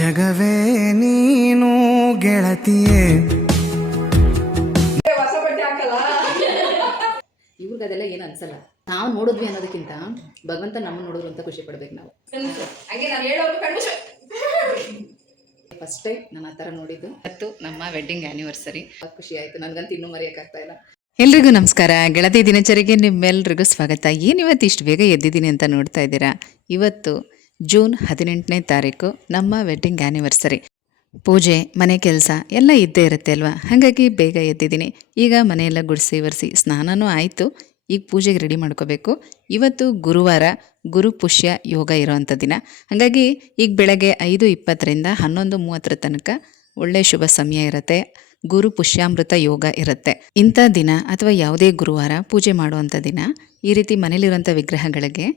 ಜಗವೇ ನೀನು ಗೆಳತಿಯೇ. ಇವ್ರಿಗೆ ಅದೆಲ್ಲ ಏನು ಅನ್ಸಲ್ಲ. ನಾವು ನೋಡಿದ್ವಿ ಅನ್ನೋದಕ್ಕಿಂತ ಭಗವಂತ ನಮ್ಮನ್ನು ನೋಡೋರು ಅಂತ ಖುಷಿ ಪಡ್ಬೇಕು ನಾವು. ಫಸ್ಟ್ ಟೈಮ್ ನಾನು ಆ ಥರ ನೋಡಿದ್ದು ಮತ್ತು ನಮ್ಮ ವೆಡ್ಡಿಂಗ್ ಆ್ಯನಿವರ್ಸರಿ. ಖುಷಿ ಆಯಿತು, ನನಗಂತೂ ಇನ್ನೂ ಮರೆಯೋಕ್ಕಾಗ್ತಾ ಇಲ್ಲ. ಎಲ್ರಿಗೂ ನಮಸ್ಕಾರ. ಗೆಳತಿ ದಿನಚರಿಗೆ ನಿಮ್ಮೆಲ್ರಿಗೂ ಸ್ವಾಗತ. ಇವತ್ತು ಇಷ್ಟು ಬೇಗ ಎದ್ದಿದ್ದೀನಿ ಅಂತ ನೋಡ್ತಾ ಇದ್ದೀರಾ. ಇವತ್ತು ಜೂನ್ 18ನೇ ತಾರೀಕು ನಮ್ಮ ವೆಡ್ಡಿಂಗ್ ಆ್ಯನಿವರ್ಸರಿ. ಪೂಜೆ, ಮನೆ ಕೆಲಸ ಎಲ್ಲ ಇದ್ದೇ ಇರುತ್ತೆ ಅಲ್ವಾ. ಹಾಗಾಗಿ ಬೇಗ ಎದ್ದಿದ್ದೀನಿ. ಈಗ ಮನೆಯೆಲ್ಲ ಗುಡಿಸಿ ಒರೆಸಿ ಸ್ನಾನನೂ ಆಯಿತು. ಈಗ ಪೂಜೆಗೆ ರೆಡಿ ಮಾಡ್ಕೋಬೇಕು. ಇವತ್ತು ಗುರುವಾರ, ಗುರು ಪುಷ್ಯ ಯೋಗ ಇರೋವಂಥ ದಿನ. ಹಾಗಾಗಿ ಈಗ ಬೆಳಗ್ಗೆ 5:20ರಿಂದ 11:30 ತನಕ ಒಳ್ಳೆ ಶುಭ ಸಮಯ ಇರುತ್ತೆ. ಗುರು ಪುಷ್ಯಾಮೃತ ಯೋಗ ಇರುತ್ತೆ. ಇಂಥ ದಿನ ಅಥವಾ ಯಾವುದೇ ಗುರುವಾರ ಪೂಜೆ ಮಾಡುವಂಥ ದಿನ ಈ ರೀತಿ ಮನೇಲಿರುವಂಥ ವಿಗ್ರಹಗಳಿಗೆ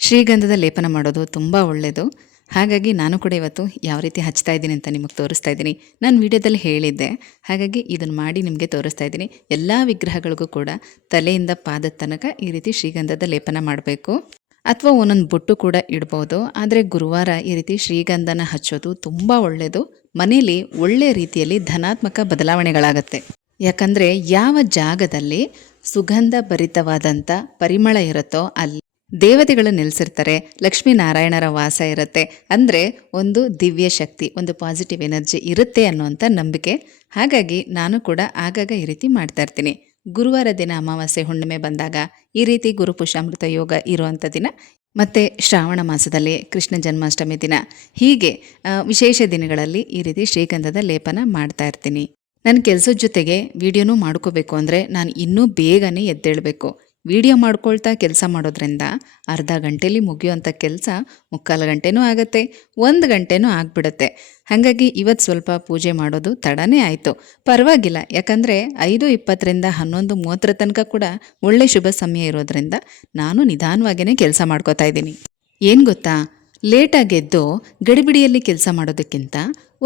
ಶ್ರೀಗಂಧದ ಲೇಪನ ಮಾಡೋದು ತುಂಬ ಒಳ್ಳೆಯದು. ಹಾಗಾಗಿ ನಾನು ಕೂಡ ಇವತ್ತು ಯಾವ ರೀತಿ ಹಚ್ತಾ ಇದ್ದೀನಿ ಅಂತ ನಿಮಗೆ ತೋರಿಸ್ತಾ ಇದ್ದೀನಿ. ನಾನು ವಿಡಿಯೋದಲ್ಲಿ ಹೇಳಿದ್ದೆ, ಹಾಗಾಗಿ ಇದನ್ನು ಮಾಡಿ ನಿಮಗೆ ತೋರಿಸ್ತಾ ಇದ್ದೀನಿ. ಎಲ್ಲ ವಿಗ್ರಹಗಳಿಗೂ ಕೂಡ ತಲೆಯಿಂದ ಪಾದದ ತನಕ ಈ ರೀತಿ ಶ್ರೀಗಂಧದ ಲೇಪನ ಮಾಡಬೇಕು. ಅಥವಾ ಒಂದೊಂದು ಬೊಟ್ಟು ಕೂಡ ಇಡ್ಬೋದು. ಆದರೆ ಗುರುವಾರ ಈ ರೀತಿ ಶ್ರೀಗಂಧನ ಹಚ್ಚೋದು ತುಂಬ ಒಳ್ಳೆಯದು. ಮನೇಲಿ ಒಳ್ಳೆಯ ರೀತಿಯಲ್ಲಿ ಧನಾತ್ಮಕ ಬದಲಾವಣೆಗಳಾಗತ್ತೆ. ಯಾಕಂದರೆ ಯಾವ ಜಾಗದಲ್ಲಿ ಸುಗಂಧ ಭರಿತವಾದಂಥ ಪರಿಮಳ ಇರುತ್ತೋ ಅಲ್ಲಿ ದೇವತೆಗಳು ನೆಲೆಸಿರ್ತಾರೆ, ಲಕ್ಷ್ಮೀನಾರಾಯಣರ ವಾಸ ಇರುತ್ತೆ. ಅಂದರೆ ಒಂದು ದಿವ್ಯ ಶಕ್ತಿ, ಒಂದು ಪಾಸಿಟಿವ್ ಎನರ್ಜಿ ಇರುತ್ತೆ ಅನ್ನುವಂಥ ನಂಬಿಕೆ. ಹಾಗಾಗಿ ನಾನು ಕೂಡ ಆಗಾಗ ಈ ರೀತಿ ಮಾಡ್ತಾ ಇರ್ತೀನಿ. ಗುರುವಾರ ದಿನ ಅಮಾವಾಸ್ಯೆ ಹುಣ್ಣಿಮೆ ಬಂದಾಗ ಈ ರೀತಿ ಗುರು ಪುಷ್ಯಾಮೃತ ಯೋಗ ಇರುವಂಥ ದಿನ, ಮತ್ತು ಶ್ರಾವಣ ಮಾಸದಲ್ಲಿ ಕೃಷ್ಣ ಜನ್ಮಾಷ್ಟಮಿ ದಿನ, ಹೀಗೆ ವಿಶೇಷ ದಿನಗಳಲ್ಲಿ ಈ ರೀತಿ ಶ್ರೀಗಂಧದ ಲೇಪನ ಮಾಡ್ತಾ ಇರ್ತೀನಿ. ನನ್ನ ಕೆಲಸದ ಜೊತೆಗೆ ವಿಡಿಯೋನೂ ಮಾಡ್ಕೋಬೇಕು ಅಂದರೆ ನಾನು ಇನ್ನೂ ಬೇಗನೆ ಎದ್ದೇಳಬೇಕು. ವಿಡಿಯೋ ಮಾಡ್ಕೊಳ್ತಾ ಕೆಲಸ ಮಾಡೋದ್ರಿಂದ ಅರ್ಧ ಗಂಟೆಲಿ ಮುಗಿಯುವಂಥ ಕೆಲಸ 3/4 ಗಂಟೆನೂ ಆಗುತ್ತೆ, 1 ಗಂಟೆನೂ ಆಗಿಬಿಡುತ್ತೆ. ಹಾಗಾಗಿ ಇವತ್ತು ಸ್ವಲ್ಪ ಪೂಜೆ ಮಾಡೋದು ತಡನೇ ಆಯಿತು. ಪರವಾಗಿಲ್ಲ, ಯಾಕಂದರೆ 5:20ರಿಂದ 11:30 ತನಕ ಕೂಡ ಒಳ್ಳೆ ಶುಭ ಸಮಯ ಇರೋದ್ರಿಂದ ನಾನು ನಿಧಾನವಾಗಿಯೇ ಕೆಲಸ ಮಾಡ್ಕೋತಾ ಇದ್ದೀನಿ. ಏನು ಗೊತ್ತಾ, ಲೇಟಾಗಿ ಎದ್ದು ಗಡಿಬಿಡಿಯಲ್ಲಿ ಕೆಲಸ ಮಾಡೋದಕ್ಕಿಂತ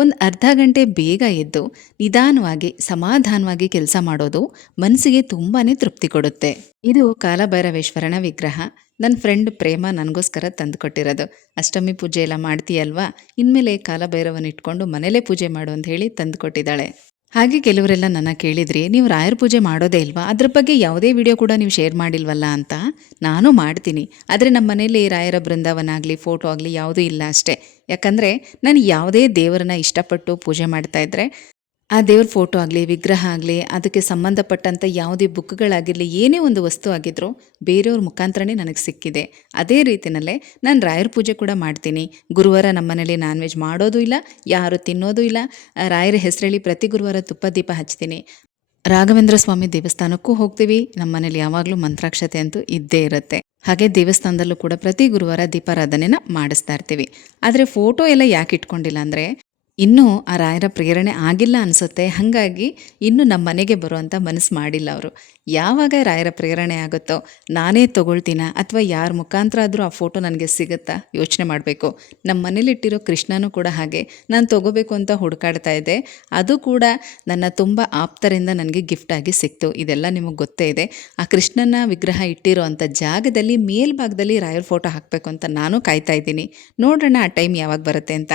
ಒಂದು ಅರ್ಧ ಗಂಟೆ ಬೇಗ ಎದ್ದು ನಿಧಾನವಾಗಿ ಸಮಾಧಾನವಾಗಿ ಕೆಲಸ ಮಾಡೋದು ಮನಸ್ಸಿಗೆ ತುಂಬಾ ತೃಪ್ತಿ ಕೊಡುತ್ತೆ. ಇದು ಕಾಲಭೈರವೇಶ್ವರನ ವಿಗ್ರಹ. ನನ್ನ ಫ್ರೆಂಡ್ ಪ್ರೇಮ ನನಗೋಸ್ಕರ ತಂದು ಕೊಟ್ಟಿರೋದು. ಅಷ್ಟಮಿ ಪೂಜೆ ಎಲ್ಲ ಮಾಡ್ತೀಯಲ್ವಾ, ಇನ್ಮೇಲೆ ಕಾಲಭೈರವನ ಇಟ್ಕೊಂಡು ಮನೇಲೇ ಪೂಜೆ ಮಾಡು ಅಂತ ಹೇಳಿ ತಂದು ಕೊಟ್ಟಿದ್ದಾಳೆ. ಹಾಗೆ ಕೆಲವರೆಲ್ಲ ನನ್ನ ಕೇಳಿದ್ರಿ, ನೀವು ರಾಯರ ಪೂಜೆ ಮಾಡೋದೇ ಇಲ್ವಾ, ಅದ್ರ ಬಗ್ಗೆ ಯಾವುದೇ ವಿಡಿಯೋ ಕೂಡ ನೀವು ಶೇರ್ ಮಾಡಿಲ್ವಲ್ಲ ಅಂತ. ನಾನು ಮಾಡ್ತೀನಿ, ಆದರೆ ನಮ್ಮ ಮನೇಲಿ ರಾಯರ ಬೃಂದಾವನ ಆಗಲಿ ಫೋಟೋ ಆಗಲಿ ಯಾವುದೂ ಇಲ್ಲ ಅಷ್ಟೇ. ಯಾಕಂದರೆ ನಾನು ಯಾವುದೇ ದೇವರನ್ನ ಇಷ್ಟಪಟ್ಟು ಪೂಜೆ ಮಾಡ್ತಾಯಿದ್ರೆ ಆ ದೇವ್ರ ಫೋಟೋ ಆಗಲಿ ವಿಗ್ರಹ ಆಗಲಿ ಅದಕ್ಕೆ ಸಂಬಂಧಪಟ್ಟಂಥ ಯಾವುದೇ ಬುಕ್ಗಳಾಗಿರಲಿ ಏನೇ ಒಂದು ವಸ್ತು ಆಗಿದ್ರೂ ಬೇರೆಯವ್ರ ಮುಖಾಂತರನೇ ನನಗೆ ಸಿಕ್ಕಿದೆ. ಅದೇ ರೀತಿಯಲ್ಲೇ ನಾನು ರಾಯರ ಪೂಜೆ ಕೂಡ ಮಾಡ್ತೀನಿ. ಗುರುವಾರ ನಮ್ಮ ಮನೇಲಿ ನಾನ್ ವೆಜ್ ಮಾಡೋದು ಇಲ್ಲ, ಯಾರು ತಿನ್ನೋದು ಇಲ್ಲ. ರಾಯರ ಹೆಸರೇಳಿ ಪ್ರತಿ ಗುರುವಾರ ತುಪ್ಪ ದೀಪ ಹಚ್ತೀನಿ. ರಾಘವೇಂದ್ರ ಸ್ವಾಮಿ ದೇವಸ್ಥಾನಕ್ಕೂ ಹೋಗ್ತೀವಿ. ನಮ್ಮ ಮನೇಲಿ ಯಾವಾಗಲೂ ಮಂತ್ರಾಕ್ಷತೆ ಅಂತೂ ಇದ್ದೇ ಇರುತ್ತೆ. ಹಾಗೆ ದೇವಸ್ಥಾನದಲ್ಲೂ ಕೂಡ ಪ್ರತಿ ಗುರುವಾರ ದೀಪಾರಾಧನೆನ ಮಾಡಿಸ್ತಾ ಇರ್ತೀವಿ. ಆದರೆ ಫೋಟೋ ಎಲ್ಲ ಯಾಕೆ ಇಟ್ಕೊಂಡಿಲ್ಲ ಅಂದರೆ ಇನ್ನೂ ಆ ರಾಯರ ಪ್ರೇರಣೆ ಆಗಿಲ್ಲ ಅನಿಸುತ್ತೆ. ಹಾಗಾಗಿ ಇನ್ನೂ ನಮ್ಮ ಮನೆಗೆ ಬರುವಂಥ ಮನಸ್ಸು ಮಾಡಿಲ್ಲ ಅವರು. ಯಾವಾಗ ರಾಯರ ಪ್ರೇರಣೆ ಆಗುತ್ತೋ ನಾನೇ ತೊಗೊಳ್ತೀನ ಅಥವಾ ಯಾರ ಮುಖಾಂತರ ಆದರೂ ಆ ಫೋಟೋ ನನಗೆ ಸಿಗುತ್ತಾ ಯೋಚನೆ ಮಾಡಬೇಕು. ನಮ್ಮ ಮನೇಲಿಟ್ಟಿರೋ ಕೃಷ್ಣನೂ ಕೂಡ ಹಾಗೆ ನಾನು ತೊಗೋಬೇಕು ಅಂತ ಹುಡುಕಾಡ್ತಾ ಇದ್ದೆ. ಅದು ಕೂಡ ನನ್ನ ತುಂಬ ಆಪ್ತರಿಂದ ನನಗೆ ಗಿಫ್ಟಾಗಿ ಸಿಕ್ತು. ಇದೆಲ್ಲ ನಿಮಗೆ ಗೊತ್ತೇ ಇದೆ. ಆ ಕೃಷ್ಣನ ವಿಗ್ರಹ ಇಟ್ಟಿರೋ ಅಂಥ ಜಾಗದಲ್ಲಿ ಮೇಲ್ಭಾಗದಲ್ಲಿ ರಾಯರ ಫೋಟೋ ಹಾಕಬೇಕು ಅಂತ ನಾನು ಕಾಯ್ತಾ ಇದ್ದೀನಿ. ನೋಡೋಣ ಆ ಟೈಮ್ ಯಾವಾಗ ಬರುತ್ತೆ ಅಂತ.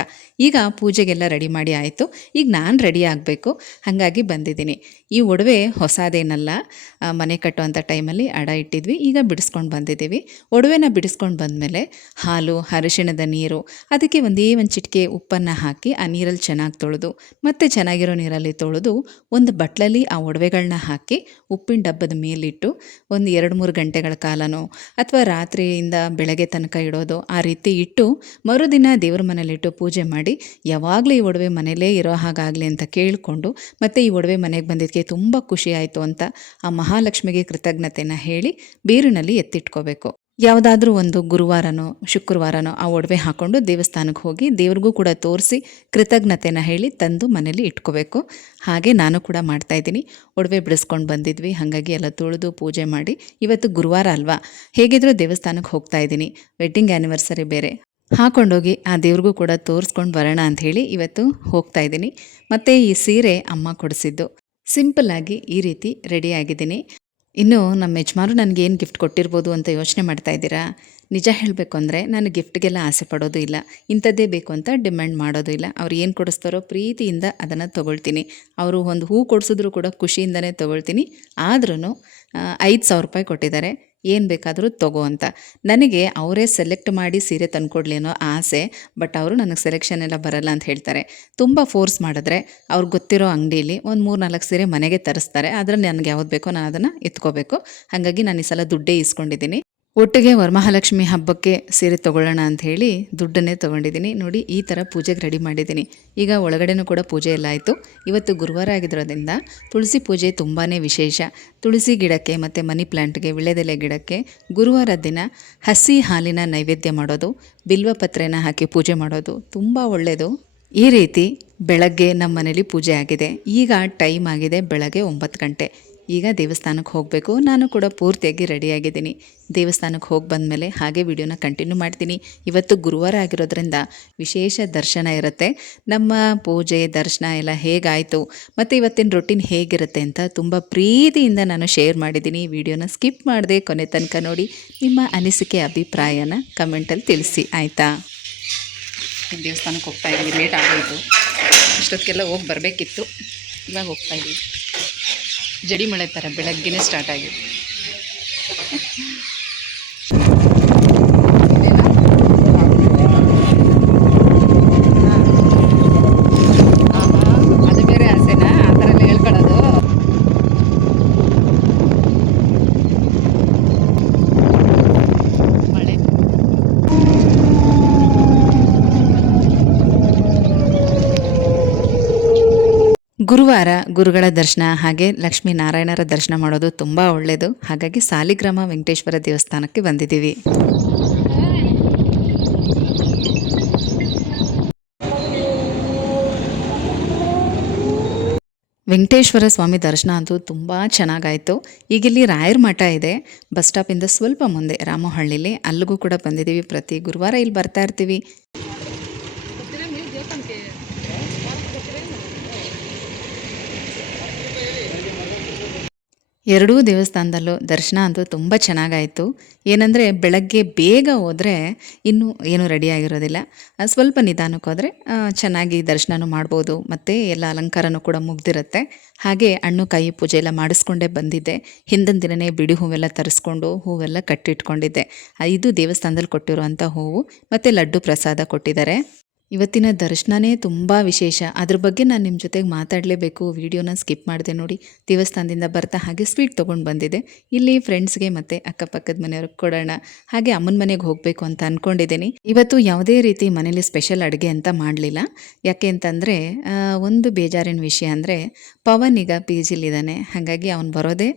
ಈಗ ಪೂಜೆಗೆಲ್ಲ ರೆಡಿ ಮಾಡಿ ಆಯಿತು. ಈಗ ನಾನು ರೆಡಿ ಆಗಬೇಕು, ಹಾಗಾಗಿ ಬಂದಿದ್ದೀನಿ. ಈ ಒಡವೆ ಹೊಸದೇನಲ್ಲ, ಮನೆ ಕಟ್ಟುವಂಥ ಟೈಮಲ್ಲಿ ಅಡ ಇಟ್ಟಿದ್ವಿ, ಈಗ ಬಿಡಿಸ್ಕೊಂಡು ಬಂದಿದ್ದೀವಿ. ಒಡವೆನ ಬಿಡಿಸ್ಕೊಂಡು ಬಂದಮೇಲೆ ಹಾಲು, ಅರಿಶಿಣದ ನೀರು, ಅದಕ್ಕೆ ಒಂದೇ ಒಂದು ಚಿಟಿಕೆ ಉಪ್ಪನ್ನು ಹಾಕಿ ಆ ನೀರಲ್ಲಿ ಚೆನ್ನಾಗಿ ತೊಳೆದು ಮತ್ತೆ ಚೆನ್ನಾಗಿರೋ ನೀರಲ್ಲಿ ತೊಳೆದು ಒಂದು ಬಟ್ಲಲ್ಲಿ ಆ ಒಡವೆಗಳನ್ನ ಹಾಕಿ ಉಪ್ಪಿನ ಡಬ್ಬದ ಮೇಲಿಟ್ಟು ಒಂದು 2-3 ಗಂಟೆಗಳ ಕಾಲನೋ ಅಥವಾ ರಾತ್ರಿಯಿಂದ ಬೆಳಗ್ಗೆ ತನಕ ಇಡೋದು, ಆ ರೀತಿ ಇಟ್ಟು ಮರುದಿನ ದೇವ್ರ ಮನೇಲಿಟ್ಟು ಪೂಜೆ ಮಾಡಿ ಯಾವಾಗಲೂ ಈ ಒಡವೆ ಮನೇಲೇ ಇರೋ ಹಾಗಾಗಲಿ ಅಂತ ಕೇಳಿಕೊಂಡು ಮತ್ತು ಈ ಒಡವೆ ಮನೆಗೆ ಬಂದಿದ್ದಕ್ಕೆ ತುಂಬ ಖುಷಿ ಆಯಿತು ಅಂತ ಆ ಮಹಾಲಕ್ಷ್ಮಿಗೆ ಕೃತಜ್ಞತೆನ ಹೇಳಿ ಬೀರಿನಲ್ಲಿ ಎತ್ತಿಟ್ಕೋಬೇಕು. ಯಾವುದಾದ್ರೂ ಒಂದು ಗುರುವಾರನೋ ಶುಕ್ರವಾರನೋ ಆ ಒಡವೆ ಹಾಕ್ಕೊಂಡು ದೇವಸ್ಥಾನಕ್ಕೆ ಹೋಗಿ ದೇವ್ರಿಗೂ ಕೂಡ ತೋರಿಸಿ ಕೃತಜ್ಞತೆನ ಹೇಳಿ ತಂದು ಮನೇಲಿ ಇಟ್ಕೋಬೇಕು. ಹಾಗೆ ನಾನು ಕೂಡ ಮಾಡ್ತಾಯಿದ್ದೀನಿ. ಒಡವೆ ಬಿಡಿಸ್ಕೊಂಡು ಬಂದಿದ್ವಿ, ಹಾಗಾಗಿ ಎಲ್ಲ ತೊಳೆದು ಪೂಜೆ ಮಾಡಿ, ಇವತ್ತು ಗುರುವಾರ ಅಲ್ವಾ, ಹೇಗಿದ್ರೂ ದೇವಸ್ಥಾನಕ್ಕೆ ಹೋಗ್ತಾ ಇದ್ದೀನಿ. ವೆಡ್ಡಿಂಗ್ ಆ್ಯನಿವರ್ಸರಿ ಬೇರೆ, ಹಾಕೊಂಡೋಗಿ ಆ ದೇವ್ರಿಗೂ ಕೂಡ ತೋರಿಸ್ಕೊಂಡು ಬರೋಣ ಅಂಥೇಳಿ ಇವತ್ತು ಹೋಗ್ತಾ ಇದ್ದೀನಿ. ಮತ್ತು ಈ ಸೀರೆ ಅಮ್ಮ ಕೊಡಿಸಿದ್ದು. ಸಿಂಪಲ್ಲಾಗಿ ಈ ರೀತಿ ರೆಡಿಯಾಗಿದ್ದೀನಿ. ಇನ್ನು ನಮ್ಮ ಯಜಮಾನರು ನನಗೇನು ಗಿಫ್ಟ್ ಕೊಟ್ಟಿರ್ಬೋದು ಅಂತ ಯೋಚನೆ ಮಾಡ್ತಾ ಇದ್ದೀರಾ? ನಿಜ ಹೇಳಬೇಕು ಅಂದರೆ ನಾನು ಗಿಫ್ಟ್ಗೆಲ್ಲ ಆಸೆ ಪಡೋದು ಇಲ್ಲ. ಇಂಥದ್ದೇ ಬೇಕು ಅಂತ ಡಿಮ್ಯಾಂಡ್ ಮಾಡೋದು ಇಲ್ಲ. ಅವ್ರು ಏನು ಕೊಡಿಸ್ತಾರೋ ಪ್ರೀತಿಯಿಂದ ಅದನ್ನು ತೊಗೊಳ್ತೀನಿ. ಅವರು ಒಂದು ಹೂ ಕೊಡಿಸಿದ್ರು ಕೂಡ ಖುಷಿಯಿಂದನೇ ತೊಗೊಳ್ತೀನಿ. ಆದ್ರೂ ₹5,000 ಕೊಟ್ಟಿದ್ದಾರೆ, ಏನು ಬೇಕಾದರೂ ತೊಗೋ ಅಂತ. ನನಗೆ ಅವರೇ ಸೆಲೆಕ್ಟ್ ಮಾಡಿ ಸೀರೆ ತಂದುಕೊಡ್ಲಿ ಅನ್ನೋ ಆಸೆ. ಬಟ್ ಅವರು ನನಗೆ ಸೆಲೆಕ್ಷನ್ ಎಲ್ಲ ಬರಲ್ಲ ಅಂತ ಹೇಳ್ತಾರೆ. ತುಂಬ ಫೋರ್ಸ್ ಮಾಡಿದ್ರೆ ಅವ್ರಿಗೆ ಗೊತ್ತಿರೋ ಅಂಗಡೀಲಿ ಒಂದು 3-4 ಸೀರೆ ಮನೆಗೆ ತರಿಸ್ತಾರೆ. ಆದರೆ ನನಗೆ ಯಾವ್ದು ಬೇಕೋ ನಾನು ಅದನ್ನು ಎತ್ಕೋಬೇಕು. ಹಾಗಾಗಿ ನಾನು ಈ ಸಲ ದುಡ್ಡೇ ಇಸ್ಕೊಂಡಿದ್ದೀನಿ. ಒಟ್ಟಿಗೆ ವರಮಹಾಲಕ್ಷ್ಮಿ ಹಬ್ಬಕ್ಕೆ ಸೀರೆ ತೊಗೊಳ್ಳೋಣ ಅಂಥೇಳಿ ದುಡ್ಡನ್ನೇ ತೊಗೊಂಡಿದ್ದೀನಿ. ನೋಡಿ ಈ ಥರ ಪೂಜೆಗೆ ರೆಡಿ ಮಾಡಿದ್ದೀನಿ. ಈಗ ಒಳಗಡೆನೂ ಕೂಡ ಪೂಜೆ ಎಲ್ಲ ಆಯಿತು. ಇವತ್ತು ಗುರುವಾರ ಆಗಿರೋದ್ರಿಂದ ತುಳಸಿ ಪೂಜೆ ತುಂಬಾ ವಿಶೇಷ. ತುಳಸಿ ಗಿಡಕ್ಕೆ ಮತ್ತು ಮನಿ ಪ್ಲ್ಯಾಂಟ್ಗೆ, ವಿಳ್ಯದೆಲೆ ಗಿಡಕ್ಕೆ ಗುರುವಾರ ದಿನ ಹಸಿ ಹಾಲಿನ ನೈವೇದ್ಯ ಮಾಡೋದು, ಬಿಲ್ವಪತ್ರೆನ ಹಾಕಿ ಪೂಜೆ ಮಾಡೋದು ತುಂಬ ಒಳ್ಳೆಯದು. ಈ ರೀತಿ ಬೆಳಗ್ಗೆ ನಮ್ಮ ಮನೇಲಿ ಪೂಜೆ ಆಗಿದೆ. ಈಗ ಟೈಮ್ ಆಗಿದೆ ಬೆಳಗ್ಗೆ 9 ಗಂಟೆ. ಈಗ ದೇವಸ್ಥಾನಕ್ಕೆ ಹೋಗಬೇಕು. ನಾನು ಕೂಡ ಪೂರ್ತಿಯಾಗಿ ರೆಡಿಯಾಗಿದ್ದೀನಿ. ದೇವಸ್ಥಾನಕ್ಕೆ ಹೋಗಿ ಬಂದಮೇಲೆ ಹಾಗೆ ವಿಡಿಯೋನ ಕಂಟಿನ್ಯೂ ಮಾಡ್ತೀನಿ. ಇವತ್ತು ಗುರುವಾರ ಆಗಿರೋದ್ರಿಂದ ವಿಶೇಷ ದರ್ಶನ ಇರುತ್ತೆ. ನಮ್ಮ ಪೂಜೆ ದರ್ಶನ ಎಲ್ಲ ಹೇಗಾಯಿತು ಮತ್ತು ಇವತ್ತಿನ ರೊಟೀನ್ ಹೇಗಿರುತ್ತೆ ಅಂತ ತುಂಬ ಪ್ರೀತಿಯಿಂದ ನಾನು ಶೇರ್ ಮಾಡಿದ್ದೀನಿ. ವಿಡಿಯೋನ ಸ್ಕಿಪ್ ಮಾಡದೆ ಕೊನೆ ತನಕ ನೋಡಿ. ನಿಮ್ಮ ಅನಿಸಿಕೆ ಅಭಿಪ್ರಾಯನ ಕಮೆಂಟಲ್ಲಿ ತಿಳಿಸಿ ಆಯಿತಾ? ದೇವಸ್ಥಾನಕ್ಕೆ ಹೋಗ್ತಾ ಇದ್ದೀವಿ. ಲೇಟ್ ಆಗೋಯಿತು. ಇಷ್ಟೊತ್ತಿಗೆಲ್ಲ ಹೋಗಿ ಬರಬೇಕಿತ್ತು. ಇವಾಗ ಹೋಗ್ತಾ ಇದ್ದೀವಿ. ಜಡಿ ಮಳೆ ಥರ ಬೆಳಗ್ಗೆನೇ ಸ್ಟಾರ್ಟ್ ಆಗಿದೆ. ಅದು ಬೇರೆ ಆಸೆನಾ ಆ ಥರ ಎಲ್ಲ ಹೇಳ್ಕೊಳ್ಳೋದು? ಮಳೆ ಗುರುವಾರ ಗುರುಗಳ ದರ್ಶನ ಹಾಗೆ ಲಕ್ಷ್ಮೀನಾರಾಯಣರ ದರ್ಶನ ಮಾಡೋದು ತುಂಬ ಒಳ್ಳೆಯದು. ಹಾಗಾಗಿ ಸಾಲಿಗ್ರಾಮ ವೆಂಕಟೇಶ್ವರ ದೇವಸ್ಥಾನಕ್ಕೆ ಬಂದಿದ್ದೀವಿ. ವೆಂಕಟೇಶ್ವರ ಸ್ವಾಮಿ ದರ್ಶನ ಅಂತೂ ತುಂಬ ಚೆನ್ನಾಗಾಯಿತು. ಈಗಿಲ್ಲಿ ರಾಯರ ಮಠ ಇದೆ, ಬಸ್ ಸ್ಟಾಪಿಂದ ಸ್ವಲ್ಪ ಮುಂದೆ ರಾಮಹಳ್ಳಿಲಿ. ಅಲ್ಲಿಗೂ ಕೂಡ ಬಂದಿದ್ದೀವಿ. ಪ್ರತಿ ಗುರುವಾರ ಇಲ್ಲಿ ಬರ್ತಾ ಇರ್ತೀವಿ. ಎರಡೂ ದೇವಸ್ಥಾನದಲ್ಲೂ ದರ್ಶನ ಅಂತೂ ತುಂಬ ಚೆನ್ನಾಗಾಯಿತು. ಏನಂದರೆ ಬೆಳಗ್ಗೆ ಬೇಗ ಹೋದರೆ ಇನ್ನೂ ಏನೂ ರೆಡಿಯಾಗಿರೋದಿಲ್ಲ. ಸ್ವಲ್ಪ ನಿಧಾನಕ್ಕೆ ಹೋದರೆ ಚೆನ್ನಾಗಿ ದರ್ಶನನೂ ಮಾಡ್ಬೋದು. ಮತ್ತು ಎಲ್ಲ ಅಲಂಕಾರನೂ ಕೂಡ ಮುಗ್ದಿರುತ್ತೆ. ಹಾಗೆ ಹಣ್ಣು ಕಾಯಿ ಪೂಜೆ ಎಲ್ಲ ಮಾಡಿಸ್ಕೊಂಡೇ ಬಂದಿದ್ದೆ. ಹಿಂದಿನ ದಿನವೇ ಬಿಡಿ ಹೂವೆಲ್ಲ ತರಿಸ್ಕೊಂಡು ಹೂವೆಲ್ಲ ಕಟ್ಟಿಟ್ಕೊಂಡಿದ್ದೆ. ಇದು ದೇವಸ್ಥಾನದಲ್ಲಿ ಕೊಟ್ಟಿರುವಂಥ ಹೂವು ಮತ್ತು ಲಡ್ಡು ಪ್ರಸಾದ ಕೊಟ್ಟಿದ್ದಾರೆ. ಇವತ್ತಿನ ದರ್ಶನನೇ ತುಂಬ ವಿಶೇಷ. ಅದ್ರ ಬಗ್ಗೆ ನಾನು ನಿಮ್ಮ ಜೊತೆಗೆ ಮಾತಾಡಲೇಬೇಕು. ವಿಡಿಯೋನ ಸ್ಕಿಪ್ ಮಾಡಿದೆ ನೋಡಿ. ದೇವಸ್ಥಾನದಿಂದ ಬರ್ತಾ ಹಾಗೆ ಸ್ವೀಟ್ ತೊಗೊಂಡು ಬಂದಿದ್ದೆ. ಇಲ್ಲಿ ಫ್ರೆಂಡ್ಸ್ಗೆ ಮತ್ತು ಅಕ್ಕಪಕ್ಕದ ಮನೆಯವ್ರಿಗೆ ಕೊಡೋಣ, ಹಾಗೆ ಅಮ್ಮನ ಮನೆಗೆ ಹೋಗಬೇಕು ಅಂತ ಅಂದ್ಕೊಂಡಿದ್ದೀನಿ. ಇವತ್ತು ಯಾವುದೇ ರೀತಿ ಮನೇಲಿ ಸ್ಪೆಷಲ್ ಅಡುಗೆ ಅಂತ ಮಾಡಲಿಲ್ಲ. ಯಾಕೆ ಅಂತಂದರೆ ಒಂದು ಬೇಜಾರಿನ ವಿಷಯ ಅಂದರೆ ಪವನ್ ಈಗ PGಲಿದ್ದಾನೆ. ಹಾಗಾಗಿ ಅವನು ಬರೋದೇ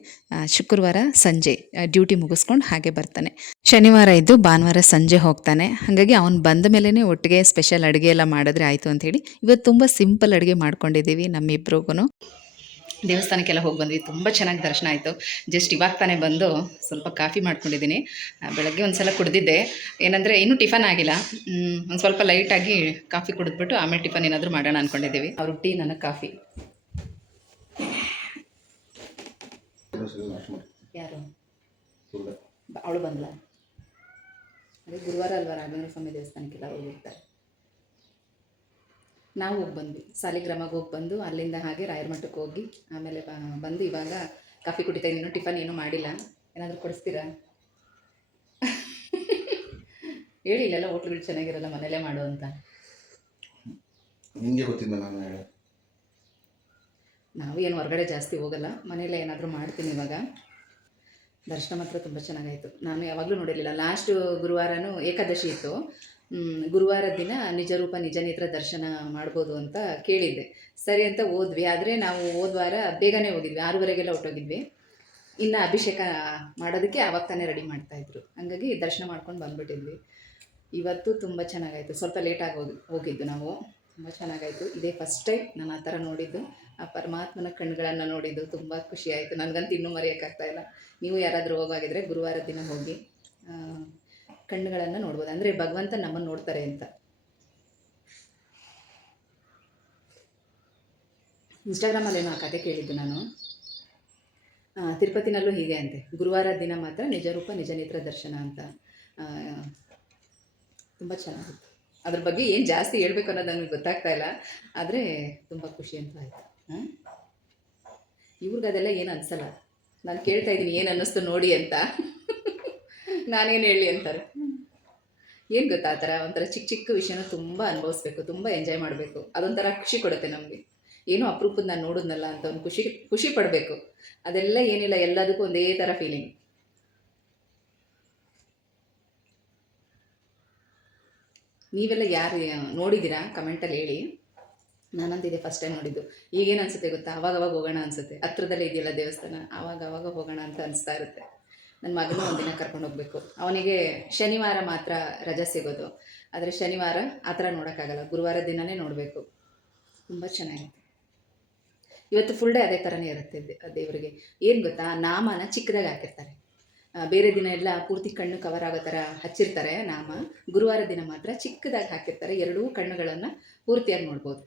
ಶುಕ್ರವಾರ ಸಂಜೆ ಡ್ಯೂಟಿ ಮುಗಿಸ್ಕೊಂಡು ಹಾಗೆ ಬರ್ತಾನೆ. ಶನಿವಾರ ಇದ್ದು ಭಾನುವಾರ ಸಂಜೆ ಹೋಗ್ತಾನೆ. ಹಾಗಾಗಿ ಅವನು ಬಂದ ಮೇಲೇ ಒಟ್ಟಿಗೆ ಸ್ಪೆಷಲ್ ಅಡುಗೆ ಎಲ್ಲ ಮಾಡಿದ್ರೆ ಆಯಿತು ಅಂಥೇಳಿ ಇವತ್ತು ತುಂಬ ಸಿಂಪಲ್ ಅಡುಗೆ ಮಾಡ್ಕೊಂಡಿದ್ದೀವಿ ನಮ್ಮಿಬ್ರಿಗೂ. ದೇವಸ್ಥಾನಕ್ಕೆಲ್ಲ ಹೋಗಿ ಬಂದ್ವಿ. ತುಂಬ ಚೆನ್ನಾಗಿ ದರ್ಶನ ಆಯಿತು. ಜಸ್ಟ್ ಇವಾಗ ತಾನೇ ಬಂದು ಸ್ವಲ್ಪ ಕಾಫಿ ಮಾಡ್ಕೊಂಡಿದ್ದೀನಿ. ಬೆಳಗ್ಗೆ ಒಂದು ಸಲ ಕುಡಿದಿದ್ದೆ. ಏನಂದರೆ ಇನ್ನೂ ಟಿಫನ್ ಆಗಿಲ್ಲ. ಒಂದು ಸ್ವಲ್ಪ ಲೈಟಾಗಿ ಕಾಫಿ ಕುಡಿದ್ಬಿಟ್ಟು ಆಮೇಲೆ ಟಿಫನ್ ಏನಾದರೂ ಮಾಡೋಣ ಅಂದ್ಕೊಂಡಿದ್ದೀವಿ. ಅವ್ರ ಟೀ, ನನಗೆ ಕಾಫಿ. ಯಾರು ಅವಳು ಬಂದ್ಲ? ಅದೇ ಗುರುವಾರ ಅಲ್ವಾ, ರಾಘವೇಂದ್ರ ಸ್ವಾಮಿ ದೇವಸ್ಥಾನಕ್ಕೆಲ್ಲ ಹೋಗಿರ್ತಾರೆ. ನಾವು ಹೋಗಿ ಬಂದ್ವಿ. ಸಾಲಿಗ್ರಾಮಗೆ ಹೋಗಿ ಬಂದು ಅಲ್ಲಿಂದ ಹಾಗೆ ರಾಯರ ಮಠಕ್ಕೆ ಹೋಗಿ ಆಮೇಲೆ ಬಂದು ಇವಾಗ ಕಾಫಿ ಕುಡಿತಾ ಇದ್ದೀನಿ. ಟಿಫನ್ ಏನೂ ಮಾಡಿಲ್ಲ. ಏನಾದರೂ ಕೊಡಿಸ್ತೀರಾ? ಹೇಳಿ. ಇಲ್ಲೆಲ್ಲ ಹೋಟ್ಲುಗಳು ಚೆನ್ನಾಗಿರಲ್ಲ, ಮನೇಲೇ ಮಾಡು ಅಂತ. ನಿಮಗೆ ಗೊತ್ತಿಲ್ಲ, ನಾನು ಹೇಳ. ನಾವು ಏನು ಹೊರಗಡೆ ಜಾಸ್ತಿ ಹೋಗಲ್ಲ, ಮನೇಲೇ ಏನಾದರೂ ಮಾಡ್ತೀನಿ. ಇವಾಗ ದರ್ಶನ ಮಾತ್ರ ತುಂಬ ಚೆನ್ನಾಗಾಯಿತು. ನಾನು ಯಾವಾಗಲೂ ನೋಡಿರಲಿಲ್ಲ. ಲಾಸ್ಟ್ ಗುರುವಾರನೂ ಏಕಾದಶಿ ಇತ್ತು. ಗುರುವಾರ ದಿನ ನಿಜ ರೂಪ ನಿಜ ನೇತ್ರ ದರ್ಶನ ಮಾಡ್ಬೋದು ಅಂತ ಕೇಳಿದ್ದೆ. ಸರಿ ಅಂತ ಹೋದ್ವಿ. ಆದರೆ ನಾವು ಹೋದ ವಾರ ಬೇಗನೆ ಹೋಗಿದ್ವಿ, 6:30ಗೆಲ್ಲ ಹೊರಟೋಗಿದ್ವಿ. ಇನ್ನು ಅಭಿಷೇಕ ಮಾಡೋದಕ್ಕೆ ಆವಾಗ ತಾನೇ ರೆಡಿ ಮಾಡ್ತಾಯಿದ್ರು. ಹಾಗಾಗಿ ದರ್ಶನ ಮಾಡ್ಕೊಂಡು ಬಂದುಬಿಟ್ಟಿದ್ವಿ. ಇವತ್ತು ತುಂಬ ಚೆನ್ನಾಗಾಯಿತು. ಸ್ವಲ್ಪ ಲೇಟಾಗಿ ಹೋಗಿದ್ದು ನಾವು. ತುಂಬ ಚೆನ್ನಾಗಾಯಿತು. ಇದೇ ಫಸ್ಟ್ ಟೈಮ್ ನಾನು ಆ ಥರ ನೋಡಿದ್ದು. ಆ ಪರಮಾತ್ಮನ ಕಣ್ಣುಗಳನ್ನು ನೋಡಿದ್ದು ತುಂಬ ಖುಷಿಯಾಯಿತು. ನನಗಂತೂ ಇನ್ನೂ ಮರೆಯೋಕ್ಕಾಗ್ತಾಯಿಲ್ಲ. ನೀವು ಯಾರಾದರೂ ಹೋಗಾಗಿದ್ರೆ ಗುರುವಾರ ದಿನ ಹೋಗಿ ಕಣ್ಣುಗಳನ್ನು ನೋಡ್ಬೋದು. ಅಂದರೆ ಭಗವಂತ ನಮ್ಮನ್ನು ನೋಡ್ತಾರೆ ಅಂತ. ಇನ್ಸ್ಟಾಗ್ರಾಮಲ್ಲಿ ಏನೋ ಆ ಕತೆ ಕೇಳಿದ್ದು ನಾನು. ತಿರುಪತಿನಲ್ಲೂ ಹೀಗೆ ಅಂತೆ, ಗುರುವಾರ ದಿನ ಮಾತ್ರ ನಿಜ ರೂಪ ನಿಜ ನೇತ್ರ ದರ್ಶನ ಅಂತ. ತುಂಬ ಚೆನ್ನಾಗಿತ್ತು. ಅದ್ರ ಬಗ್ಗೆ ಏನು ಜಾಸ್ತಿ ಹೇಳ್ಬೇಕು ಅನ್ನೋದು ನನಗೆ ಗೊತ್ತಾಗ್ತಾ ಇಲ್ಲ, ಆದರೆ ತುಂಬ ಖುಷಿ ಅಂತ ಆಯಿತು. ಇವ್ರಿಗೆ ಅದೆಲ್ಲ ಏನು ಅನಿಸಲ್ಲ. ನಾನು ಕೇಳ್ತಾ ಇದ್ದೀನಿ ಏನು ಅನ್ನಿಸ್ತು ನೋಡಿ ಅಂತ. ನಾನೇನು ಹೇಳಿ ಅಂತಾರೆ. ಏನು ಗೊತ್ತಾ, ಆ ಥರ ಒಂಥರ ಚಿಕ್ಕ ಚಿಕ್ಕ ವಿಷಯನ ತುಂಬ ಅನುಭವಿಸ್ಬೇಕು, ತುಂಬ ಎಂಜಾಯ್ ಮಾಡಬೇಕು. ಅದೊಂಥರ ಖುಷಿ ಕೊಡುತ್ತೆ ನಮಗೆ. ಏನೋ ಅಪರೂಪದ ನಾನು ನೋಡಿದ್ನಲ್ಲ ಅಂತ ಒಂದು ಖುಷಿ ಪಡಬೇಕು. ಅದೆಲ್ಲ ಏನಿಲ್ಲ, ಎಲ್ಲದಕ್ಕೂ ಒಂದೇ ಥರ ಫೀಲಿಂಗ್. ನೀವೆಲ್ಲ ಯಾರು ನೋಡಿದ್ದೀರಾ ಕಮೆಂಟಲ್ಲಿ ಹೇಳಿ. ನಾನಂತಿದೆ ಫಸ್ಟ್ ಟೈಮ್ ನೋಡಿದ್ದು. ಈಗೇನು ಅನಿಸುತ್ತೆ ಗೊತ್ತಾ, ಅವಾಗವಾಗ ಹೋಗೋಣ ಅನಿಸುತ್ತೆ. ಹತ್ರದಲ್ಲೇ ಇದೆಯಲ್ಲ ದೇವಸ್ಥಾನ, ಆವಾಗ ಹೋಗೋಣ ಅಂತ ಅನಿಸ್ತಾ ಇರುತ್ತೆ. ನನ್ನ ಮಗನೂ ಒಂದಿನ ಕರ್ಕೊಂಡು ಹೋಗಬೇಕು. ಅವನಿಗೆ ಶನಿವಾರ ಮಾತ್ರ ರಜೆ ಸಿಗೋದು, ಆದರೆ ಶನಿವಾರ ಆ ಥರ ನೋಡೋಕ್ಕಾಗಲ್ಲ, ಗುರುವಾರ ದಿನವೇ ನೋಡಬೇಕು. ತುಂಬ ಚೆನ್ನಾಗಿರುತ್ತೆ. ಇವತ್ತು ಫುಲ್ ಡೇ ಅದೇ ಥರನೇ ಇರುತ್ತೆ ದೇವರಿಗೆ. ಏನು ಗೊತ್ತಾ, ನಾಮನ ಚಿಕ್ಕದಾಗಿ ಹಾಕಿರ್ತಾರೆ. ಬೇರೆ ದಿನ ಎಲ್ಲ ಪೂರ್ತಿ ಕಣ್ಣು ಕವರ್ ಆಗೋ ಥರ ಹಚ್ಚಿರ್ತಾರೆ ನಾಮ. ಗುರುವಾರ ದಿನ ಮಾತ್ರ ಚಿಕ್ಕದಾಗಿ ಹಾಕಿರ್ತಾರೆ, ಎರಡೂ ಕಣ್ಣುಗಳನ್ನು ಪೂರ್ತಿಯಾಗಿ ನೋಡ್ಬೋದು.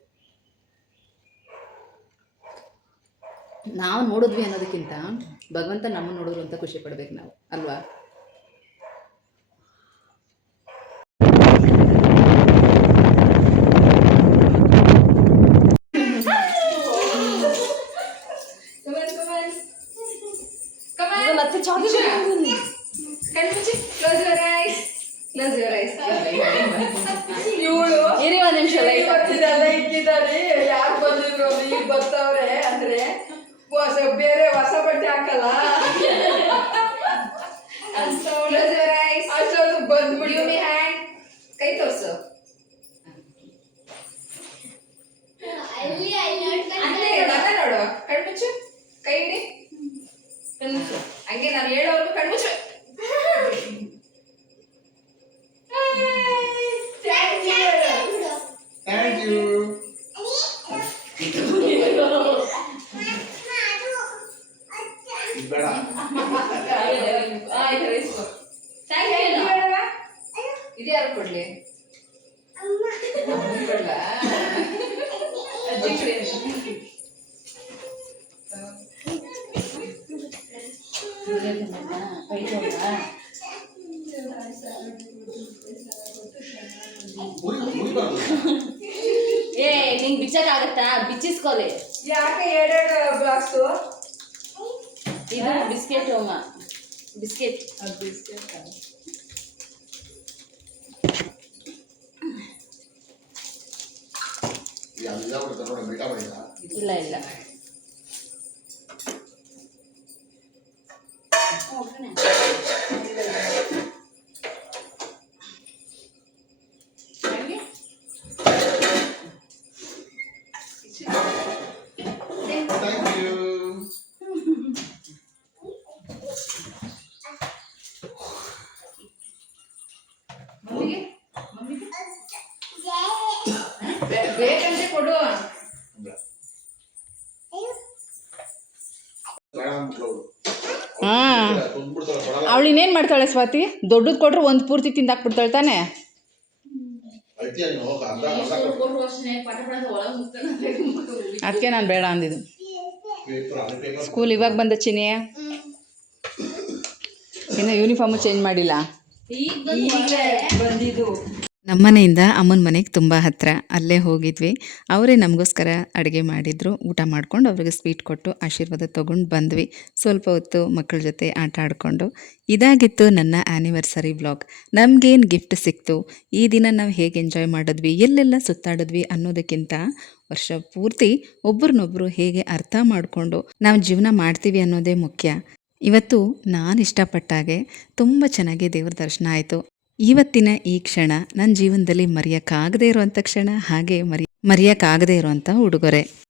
ನಾವು ನೋಡಿದ್ವಿ ಅನ್ನೋದಕ್ಕಿಂತ ಭಗವಂತ ನಮ್ಮನ್ನು ನೋಡಿದ್ರು ಅಂತ ಖುಷಿ ಪಡ್ಬೇಕು ನಾವು, ಅಲ್ವಾ? ಇರಿ ಒಂದು ನಿಮಿಷ, ಇಕ್ಕಿದ್ದಾರೆ. ಯಾರು ಬಂದಿದ್ರು ಈಗ ಬರ್ತಾವ್ರೆ ಅಂದ್ರೆ ಬೇರೆ ಹೊಸ ಬಟ್ಟೆ ಹಾಕಲ್ಲ, ಅಷ್ಟೊಂದು ಬಂದ್ಬಿಡಿ. ಕೈ ತೋರ್ಸು. ನೋಡು, ಕಣ್ಮುಚ್ಚು, ಕೈ ಇಡಿ, ಕಣ್ಮುಚ್ಚು. ಹಂಗೆ ನಾನು ಹೇಳೋರ್ಗು ಕಣ್ಮುಚ್ಚು. Thank you. ಬೇಡ ಇದು ಯಾರು ಕೊಡ್ಲಿ? ಕೊಡ್ಲಾ? ಏ ನಿಂಗೆ ಬಿಚ್ಚಕ್ಕಾಗತ್ತಾ? ಬಿಚ್ಚಿಸ್ಕೊಲಿ. ಯಾಕೆ ಎರಡೆರಡು ಬಾಕ್ಸು? ಇದು ಬಿಸ್ಕೆಟ್ ಅಮ್ಮ, ಬಿಸ್ಕೆಟ್. ಇಲ್ಲ ಇಲ್ಲ, ಥ್ಯಾಂಕ್ ಯು. ಬೇಕಂದ್ರೆ ಕೊಡು. ಅವಳು ಇನ್ನೇನು ಮಾಡ್ತಾಳೆ ಸ್ವಾತಿ? ದೊಡ್ಡದು ಕೊಟ್ರೆ ಒಂದು ಪೂರ್ತಿ ತಿಂದಾಕ್ಬಿಡ್ತಾಳೆ ತಾನೆ. ಅದಕ್ಕೆ ನಾನು ಬೇಡ ಅಂದಿದ್ದು. ಸ್ಕೂಲ್ ಇವಾಗ ಬಂದ ಚಿನಿ, ಇನ್ನು ಯೂನಿಫಾರ್ಮು ಚೇಂಜ್ ಮಾಡಿಲ್ಲ. ಬಂದಿದ್ದು ನಮ್ಮನೆಯಿಂದ ಅಮ್ಮನ ಮನೆಗೆ ತುಂಬ ಹತ್ತಿರ, ಅಲ್ಲೇ ಹೋಗಿದ್ವಿ. ಅವರೇ ನಮಗೋಸ್ಕರ ಅಡುಗೆ ಮಾಡಿದರು. ಊಟ ಮಾಡ್ಕೊಂಡು ಅವ್ರಿಗೆ ಸ್ವೀಟ್ ಕೊಟ್ಟು ಆಶೀರ್ವಾದ ತೊಗೊಂಡು ಬಂದ್ವಿ. ಸ್ವಲ್ಪ ಹೊತ್ತು ಮಕ್ಕಳ ಜೊತೆ ಆಟ ಆಡಿಕೊಂಡು. ಇದಾಗಿತ್ತು ನನ್ನ ಆ್ಯನಿವರ್ಸರಿ ವ್ಲಾಗ್. ನಮಗೇನು ಗಿಫ್ಟ್ ಸಿಕ್ತು, ಈ ದಿನ ನಾವು ಹೇಗೆ ಎಂಜಾಯ್ ಮಾಡಿದ್ವಿ, ಎಲ್ಲೆಲ್ಲ ಸುತ್ತಾಡಿದ್ವಿ ಅನ್ನೋದಕ್ಕಿಂತ ವರ್ಷ ಪೂರ್ತಿ ಒಬ್ರನ್ನೊಬ್ಬರು ಹೇಗೆ ಅರ್ಥ ಮಾಡಿಕೊಂಡು ನಾವು ಜೀವನ ಮಾಡ್ತೀವಿ ಅನ್ನೋದೇ ಮುಖ್ಯ. ಇವತ್ತು ನಾನು ಇಷ್ಟಪಟ್ಟಾಗೆ ತುಂಬ ಚೆನ್ನಾಗಿ ದೇವ್ರ ದರ್ಶನ ಆಯಿತು. ಇವತ್ತಿನ ಈ ಕ್ಷಣ ನನ್ನ ಜೀವನದಲ್ಲಿ ಮರೆಯೋಕ್ಕಾಗದೇ ಇರುವಂಥ ಕ್ಷಣ, ಹಾಗೆ ಮರೆಯೋಕ್ಕಾಗದೇ ಇರುವಂಥ ಉಡುಗೊರೆ.